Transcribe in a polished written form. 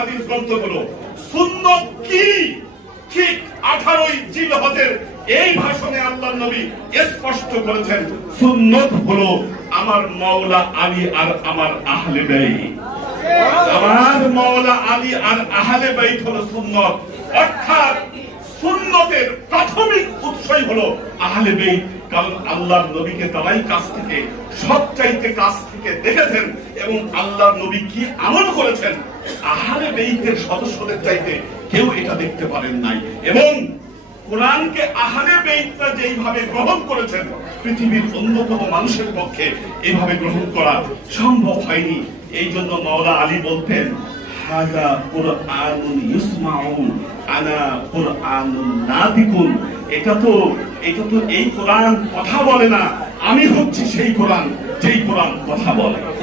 হাদিস গ্রন্থগুলো। সুন্নত কি? ঠিক 18 জিলহজের এই ভাষণে আল্লাহর নবী স্পষ্ট করেছেন, সুন্নত হলো আমার মাওলা আলী আর আমার আহলে বাইত। আমার মাওলা আলী আর আহলে বাইত হলো সুন্নত। অর্থাৎ সুন্নতের প্রাথমিক উৎসই হলো আহলে বাইত। কারণ আল্লাহর নবীকে তারাই কাছ থেকে, সবচাইতে কাছ থেকে দেখেছেন এবং আল্লাহর নবী কি আমল করেছেন আহলে বাইতের সদস্যদের চাইতে কেউ এটা দেখতে পারেন নাই। এবং কোরআনকে আহলে বাইতরা যেইভাবে গ্রহণ করেছেন, পৃথিবীর অন্যতম মানুষের পক্ষে এইভাবে গ্রহণ করা সম্ভব হয়নি। এই জন্য মাওলা আলী বলতেন, হাযা কুরআনুন ইসমাউন আনা কুরআনুন নাতিকুন। এটা তো এই কোরআন কথা বলে না, আমি হচ্ছি সেই কোরআন যেই কোরআন কথা বলে।